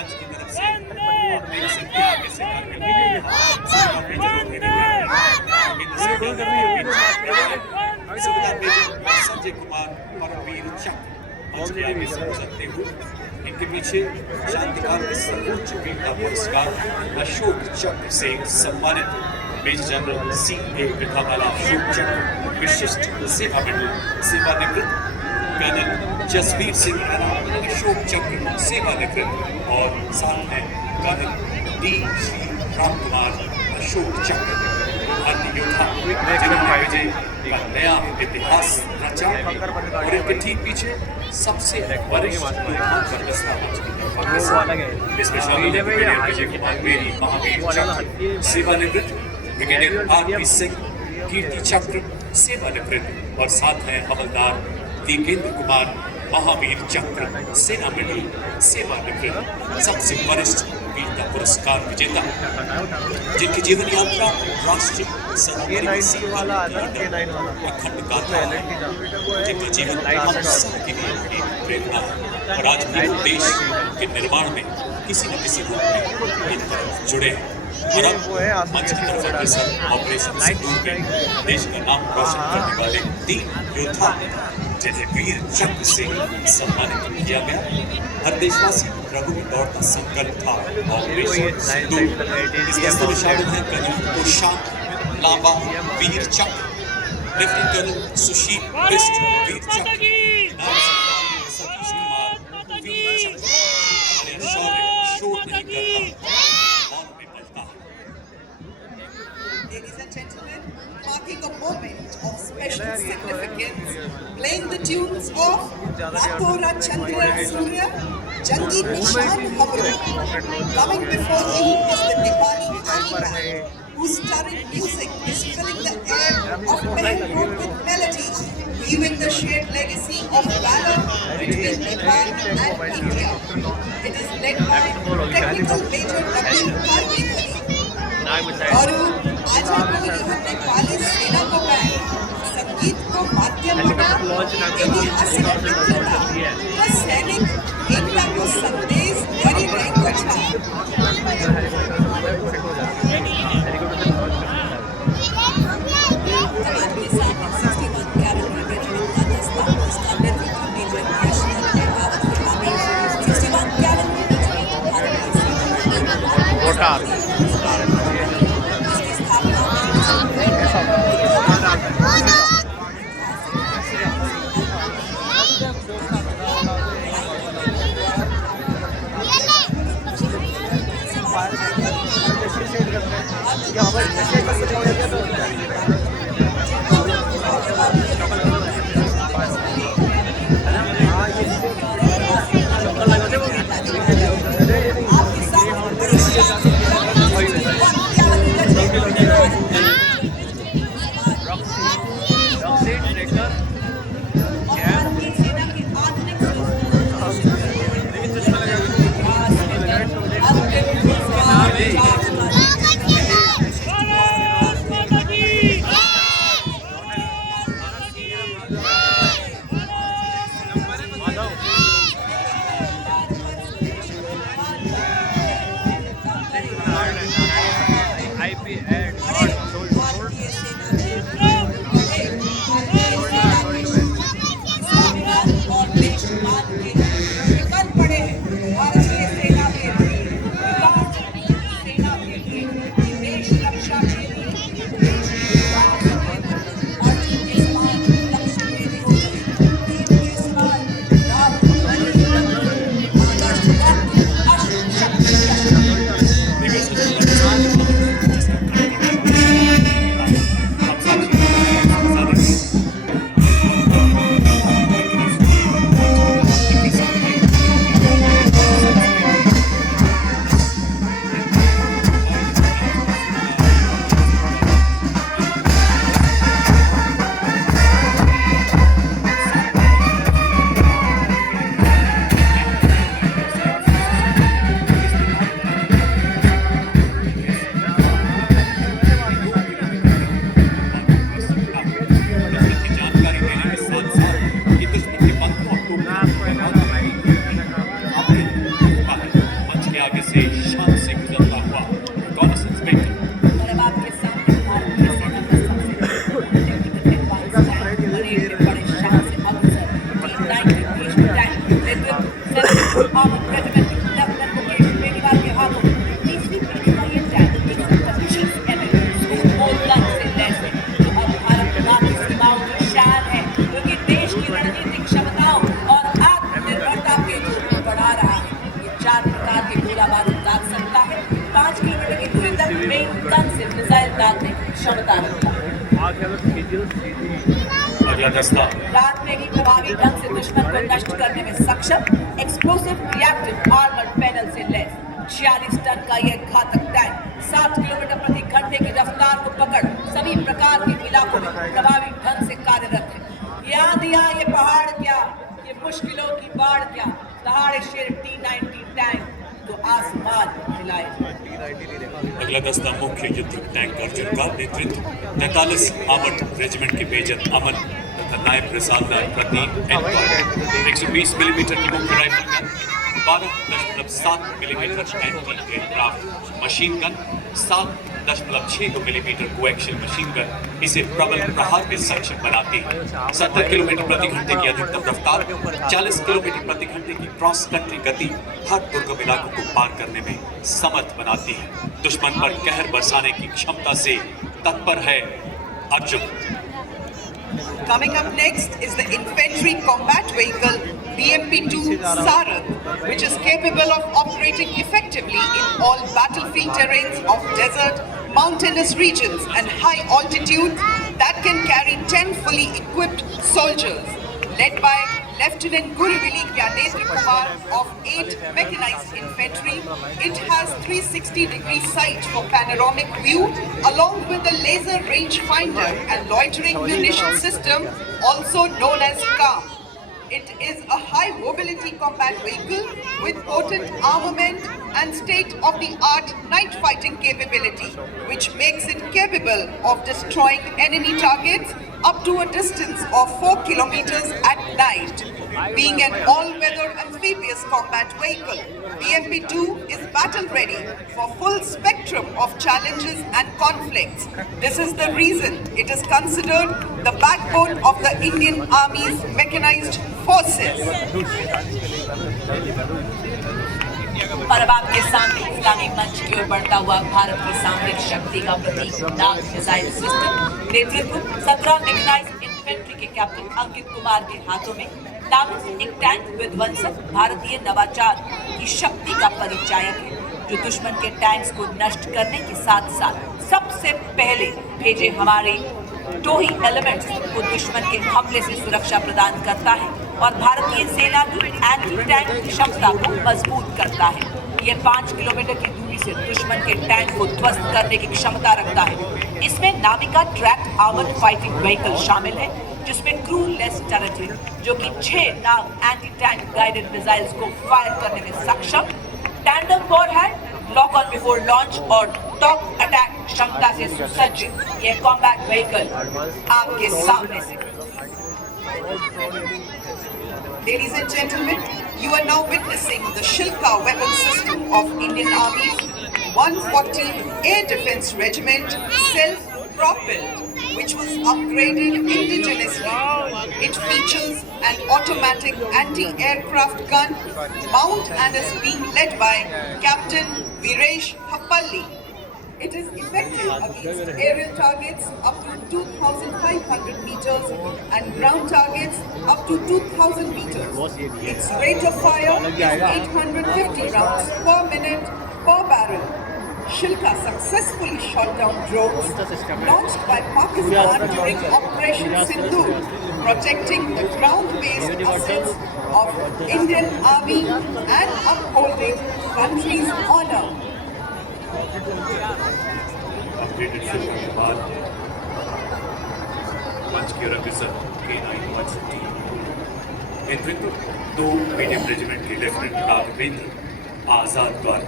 मंच की तरफ से और मेरी संख्या आगे से सुबेदार मेजर संजय कुमार परमवीर चक्र मंच के आगे से गुजरते हुए इनके पीछे शांतिकाल के सर्वोच्च वीरता पुरस्कार अशोक चक्र से सम्मानित मेजर जनरल C.A. विधामाला अशोक चक्र विशिष्ट सेवा मेडल सेवानिवृत्त कर्नल जसवीर सिंह राणा अशोक चक्र सेवानिवृत्त और साथ में कर्नल D. श्री राम कुमार अशोक चक्र भारतीय योद्धा जिन्होंने विजय का नया इतिहास रचा और इनके ठीक पीछे सबसे वरिष्ठ योद्धाओं का दस्ता मंच की तरफ अग्रसर है। इसमें शामिल हैं ब्रिगेडियर विजय कुमार बेरी महावीर चक्र सेवानिवृत्त, ब्रिगेडियर R.P. सिंह कीर्ति चक्र सेवानिवृत्त और साथ हैं हवलदार दीपेंद्र कुमार महावीर चक्र सेना मेडल सेवानिवृत्त सबसे वरिष्ठ वीरता पुरस्कार विजेता जिनकी जीवन यात्रा राष्ट्र सर्वोपरि अखंड गाथा है, जिनका जीवन हम सबके लिए एक प्रेरणा है और आज भी देश के निर्माण में किसी न किसी रूप में इन पर जुड़े और अब मंच की तरफ अग्रसर ऑपरेशन सिंदूर में देश का नाम रोशन करने वाले 3 योद्धा जिन्हें वीर चक्र से सम्मानित किया गया। हर देशवासी प्रभु में दौड़ता संकल्प था ऑपरेशन सिंदूर। इस दस्ते में शामिल हैं कर्नल तुषार लांबा वीर चक्र, लेफ्टिनेंट कर्नल सुशील बिष्ट वीर चक्र, सतीश कुमार वीर चक्र। हमारे शौर्य शोर नहीं करता, मौन में पलता है। Ladies and gentlemen, marking a moment of special significance, playing the tunes of Rathora Chandra Surya, Jangi Nishan Hamro. Coming before you is the Nepali army band, whose stirring music is filling the air of Mehrbur with melody, weaving the shared legacy of valor between Nepal and India. It is led by Technical Major W. Karvithani. और आज हम नेपाली सेना को band संगीत को माध्यम बना ऐतिहासिक मित्रता व सैनिक एकता को संदेश भरी लैंग्वेज क्षमता रखता है। अगला दस्ता रात में भी प्रभावी ढंग से दुश्मन को नष्ट करने में सक्षम एक्सप्लोसिव रिएक्टिव आर्मर्ड पैनल से लैस 46 टन का यह घातक टैंक 60 किलोमीटर प्रति घंटे की रफ्तार को पकड़ सभी प्रकार के इलाकों में प्रभावी ढंग से कार्यरत है। याद दिया ये पहाड़ क्या, ये मुश्किलों की बाढ़ क्या, दहाड़े शेर T-90 टैंक तो आसमान हिलाए। अगला दस्ता मुख्य युद्ध टैंक अर्जुन का नेतृत्व 43 आर्मर्ड रेजिमेंट के मेजर अमन तथा नायब रिजालदार प्रदीप एन 120 मिलीमीटर की मुख्य rifle gun, 12.7 millimetre anti aircraft machine gun, 7.62 millimetre coaxial machine gun इसे प्रबल प्रहार में सक्षम बनाती है। 70 किलोमीटर प्रति घंटे की अधिकतम रफ्तार, 40 किलोमीटर प्रति घंटे की क्रॉस कंट्री गति हर दुर्गम इलाकों को पार करने में समर्थ बनाती है। दुश्मन पर कहर बरसाने की क्षमता से तत्पर है Arjun. Coming up next is the infantry combat vehicle BMP-2 Sarang, which is capable of operating effectively in all battlefield terrains of desert, mountainous regions and high altitude that can carry 10 fully equipped soldiers. Led by Lieutenant Guruvili Gyanendra Kumar of 8 Mechanized Infantry, it has 360-degree sight for panoramic view along with a laser rangefinder and loitering munition system also known as CAM. It is a high mobility combat vehicle with potent armament and state-of-the-art night fighting capability, which makes it capable of destroying enemy targets up to a distance of 4 kilometers at night. Being an all-weather amphibious combat vehicle, BMP-2 is battle-ready for full spectrum of challenges and conflicts. This is the reason it is considered the backbone of the Indian Army's mechanized forces. और अब आपके सामने इस्लामी मंच की ओर बढ़ता हुआ भारत की सामरिक शक्ति का प्रतीक नाग मिसाइल सिस्टम नेतृत्व 17 मैकेनाइज्ड इन्फेंट्री के कैप्टन अंकित कुमार के हाथों में नामित एक टैंक विध्वंसक भारतीय नवाचार की शक्ति का परिचायक है, जो दुश्मन के टैंक्स को नष्ट करने के साथ साथ सबसे पहले भेजे हमारे टोही एलिमेंट्स को दुश्मन के हमले से सुरक्षा प्रदान करता है और भारतीय सेना की एंटी टैंक क्षमता को मजबूत करता है। यह 5 किलोमीटर की दूरी से दुश्मन के टैंक को ध्वस्त करने की क्षमता रखता है। इसमें Navika tracked armoured fighting vehicle शामिल है, जिसमें क्रू लेस टर्रेट है, जो कि 6 नाग एंटी टैंक गाइडेड मिसाइल्स को फायर करने में सक्षम, tandem warhead, lock on before launch और टॉप अटैक क्षमता से सुसज्जित यह कॉम्बैट व्हीकल आपके सामने से। Ladies and gentlemen, you are now witnessing the Shilka weapon system of Indian Army's 140 Air Defense Regiment, self-propelled, which was upgraded indigenously. It features an automatic anti-aircraft gun mount and is being led by Captain Viresh Happalli. It is effective against aerial targets up to 2,500 meters and ground targets up to 2,000 meters. Its rate of fire is 850 rounds per minute per barrel. Shilka successfully shot down drones launched by Pakistan during Operation Sindoor, protecting the ground-based assets of Indian Army and upholding country's honor. Upgraded शिल्का के बाद मंच की officer K9 नेतृत्व 2 medium regiment के lieutenant Raghavendra आजाद द्वारा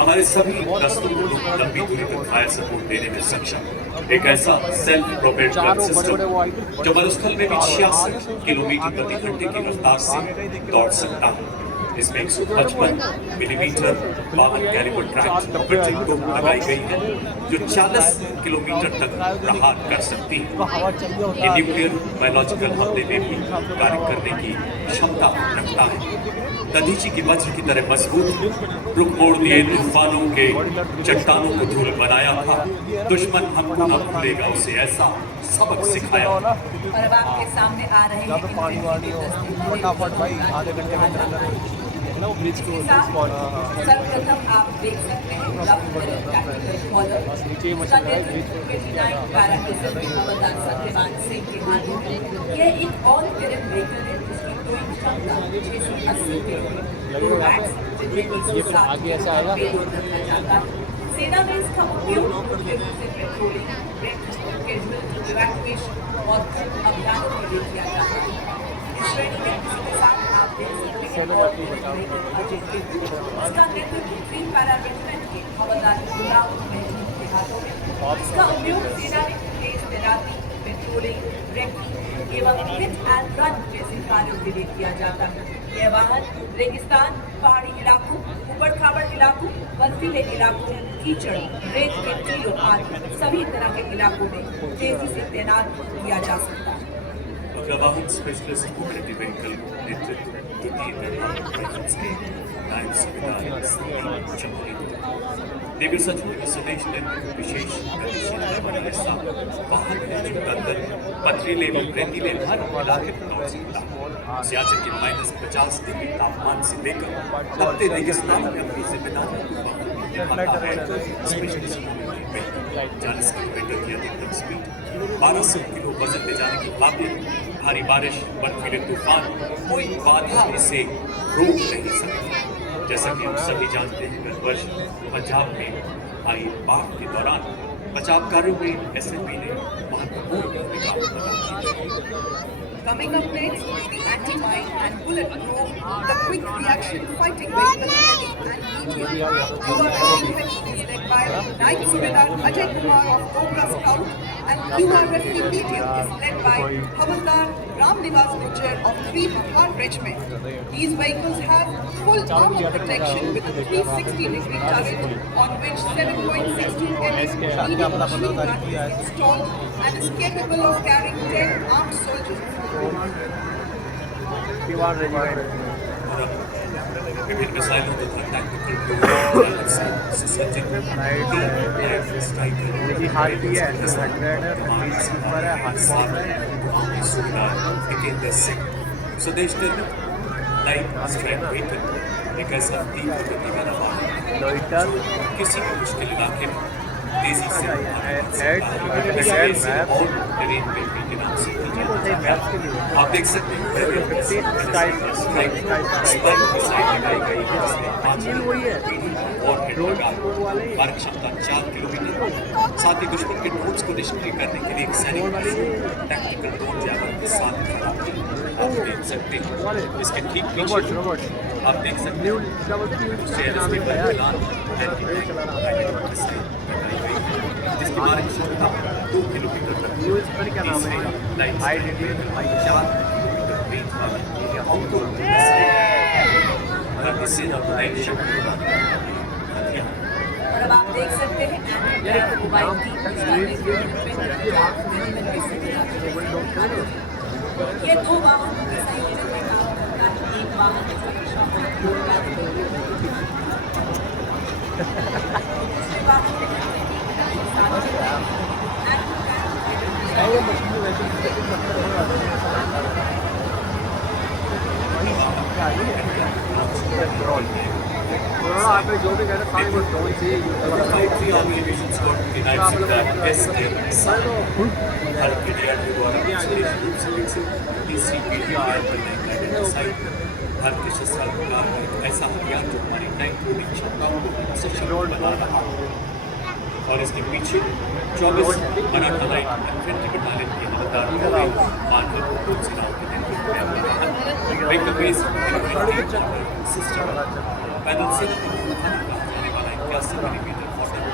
हमारे सभी दस्तों को लंबी दूरी तक फायर सपोर्ट देने में सक्षम एक ऐसा सेल्फ प्रोपेल्ड गन सिस्टम जो मरुस्थल में भी 66 किलोमीटर प्रति घंटे की रफ्तार से दौड़ सकता है। इसमें 155 मिलीमीटर 52 कैलिबर ट्रैक्ट ऑपरेटिंग तोप लगाई गई है, जो 40 किलोमीटर तक प्रहार कर सकती है। ये न्यूक्लियर बायोलॉजिकल हमले में भी कार्य करने की क्षमता रखता है। दधीची की वज्र की तरह मजबूत, रुख मोड़ दिए तूफानों के चट्टानों को धूल बनाया था। दुश्मन हमको न भूलेगा, उसे ऐसा सबक सिखाया। और अब आपके सामने आ रहे हैं ना वो ब्रिज को सर्वप्रथम आप देख सकते हैं टैक्टिकल कॉलर नीचे मशीन है ब्रिज को पैरा हवलदार सत्यवान सिंह के हाथों में यह एक ऑल टेरेन व्हीकल है जिसकी टोइंग क्षमता 680 किलो आगे ऐसा आएगा सेना में इसका उपयोग मुख्य रूप से पेट्रोलिंग, इवैक्यूएशन और अभियानों के लिए किया जाता है। इस श्रेणी में किसी के साथ आप देख सकते हैं इसका नेतृत्व 3 पैरा रेजिमेंट के हवलदार गुलाम महमूद के हाथों में। इसका उपयोग सेना में तेज तैनाती, पेट्रोलिंग, रेकी एवं हिट एंड रन जैसे कार्यों के लिए किया जाता है। यह वाहन रेगिस्तान, पहाड़ी इलाकों, उबड़-खाबड़ इलाकों, बर्फीले इलाकों, कीचड़, रेत के टीलों आदि सभी तरह के इलाकों में तेजी से तैनात किया जा सकता है। अगला वाहन स्पेशलिस्ट मोबिलिटी व्हीकल नेतृत्व द्वितीय ब्रिगेड्स के नायब सूबेदार चौधरी देवीर सचिव स्वदेश निर्मित विशेष गतिशील हिस्सा वाहन है जो दलदल, पथरीले एवं रेतीले हर इलाके में दौड़ सकता है। सियाचिन के -50 डिग्री तापमान से लेकर तपते रेगिस्तान में अपनी जिम्मेदारी निभाता है। स्पेशलिस्ट मोबिलिटी व्हीकल 40 किलोमीटर की अधिकतम स्पीड, 1200 किलो वजन ले जाने की काबिलियत, भारी बारिश, बर्फीले तूफान, कोई बाधा इसे रोक नहीं सकती। जैसा कि हम सभी जानते हैं गत वर्ष पंजाब में आई बाढ़ के दौरान बचाव कार्यों में एसएनबी ने महत्वपूर्ण भूमिका अदा की। Coming up next, the anti-mine and bulletproof, the quick reaction fighting vehicle heavy and medium. UR Heavy is led by Night Subedar Ajay Kumar of Cobra Scout, and UR Heavy Medium is led by Havaldar Ram Nivas Gujjar of 3 Bukhar Regiment. These vehicles have full armor protection with a 360-degree turret on which 7.62 mm medium machine gun is installed and is capable of carrying 10 armed soldiers. विभिन्न मिसाइलों तथा tactical से सुसज्जित जितेंद्र सिंह स्वदेश निर्मित light strike vehicle एक ऐसा तीव्र गति वाला वाहन किसी भी मुश्किल इलाके में तेजी से और ट्रेन व्हीकल के नाम से आप देख सकते हैं और क्षमता 4 किलोमीटर, साथ ही दुश्मन के ड्रोन्स को निष्क्रिय करने के लिए एक सैनिक टैक्टिकल ड्रोन जैमर के साथ खड़ा है। आप देख सकते हैं इसके ठीक पीछे आप देख सकते हैं जिसकी मारक क्षमता 2 किलोमीटर तक और अब आप देख सकते हैं मोबाइल की ये 2 वाहन के संयोजन में काम करता है। एक वाहन दूसरे वाहन आपने जो भी कहना सारे वो ड्रोन से भारतीय सशस्त्र बलों का ऐसा हथियार जो हमारी टैंक की क्षमताओं को सशक्त बना रहा है। और इसके पीछे 24 मराठा लाइट इन्फेंट्री बटालियन के हवलदार मानव सेनाओं के नेतृत्व में सिस्टम पैदल से आने वाला 81 मिलीमीटर मॉडल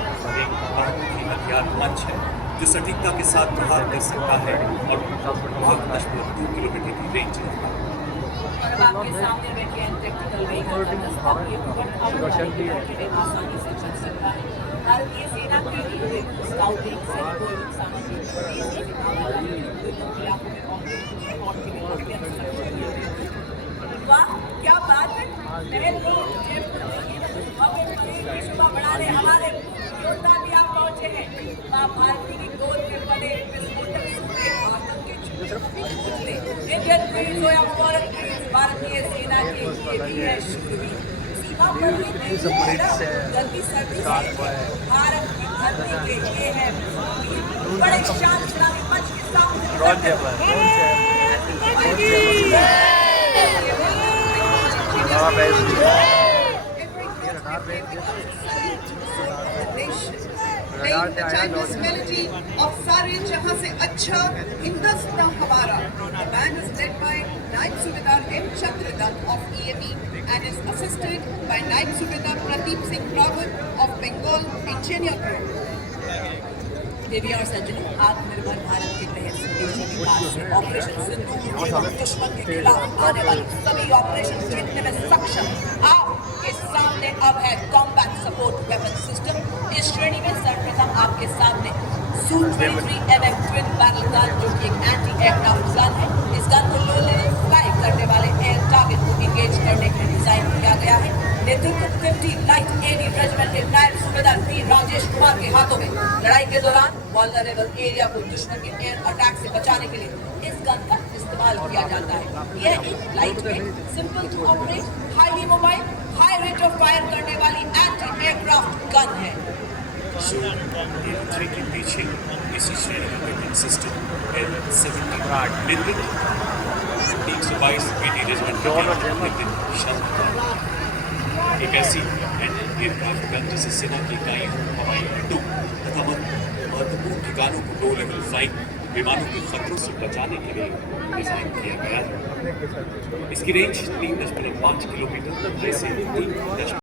एक बहुत ही हथियार मंच है जो सटीकता के साथ प्रहार कर सकता है और 2 किलोमीटर की रेंज रखता है। और अब आपके सामने बैठे टैक्टिकल व्हीकल का दस्ताव ये आसानी से चल सकता है। भारतीय सेना के लिए स्काउटिंग सैनिकों एवं सामग्री वाह क्या बात है। शोभा बढ़ाने हमारे योद्धा भी आप पहुंचे हैं। मां भारती की गोद में बने विस्फोटक इंडियन क्वीन हो या फॉरेन क्वीन, भारतीय सेना के लिए भी है शूरवीर। सीमा पर भी नहीं है ना, गलती सर्दी से भारत की धरती के लिए है वीर। बड़े शान सलामी मंच के सामने Playing the timeless melody of Sare Jahan Se Acha Hindustan Hamara. The band is led by Naib Subedar M. Chandradat of EME and is assisted by Naib Subedar Pradeep Singh Rawat of Bengal Engineer Group. देवी और सज्जनों, आत्मनिर्भर भारत के तहत स्वदेशी विकास से operation सिंदूर एवं दुश्मन के खिलाफ आने वाली सभी ऑपरेशन जीतने में सक्षम आपके सामने अब है कॉम्बैट सपोर्ट वेपन सिस्टम। इस श्रेणी में सर्वप्रथम आपके सामने Su-23mm ट्विन बैरल गन, जो कि एक एंटी एयरक्राफ्ट गन है। इस गन को लो लेवल फ्लाई करने वाले एयर टारगेट को इंगेज करने के लिए डिजाइन किया गया है। नेतृत्व 50 लाइट एडी रेजिमेंट के नायब सूबेदार वी राजेश कुमार के हाथों में। लड़ाई के दौरान वल्नरेबल एरिया को दुश्मन के एयर अटैक से बचाने के लिए इस गन का इस्तेमाल किया जाता है। यह एक light weight, simple to operate, highly mobile, high rate of fire करने वाली एंटी एयरक्राफ्ट गन है। Su-23 के पीछे इसी श्रेणी का वेपन सिस्टम L-70 निर्मित 322 बीटी रेजिमेंट एक ऐसी एयरक्राफ्ट गन जिसे सेना की इकाइयों, हवाई अड्डों तथा महत्वपूर्ण ठिकानों को लो लेवल फ्लाइंग विमानों के खतरों से बचाने के लिए डिजाइन किया गया है। इसकी रेंज 3.5 किलोमीटर से 3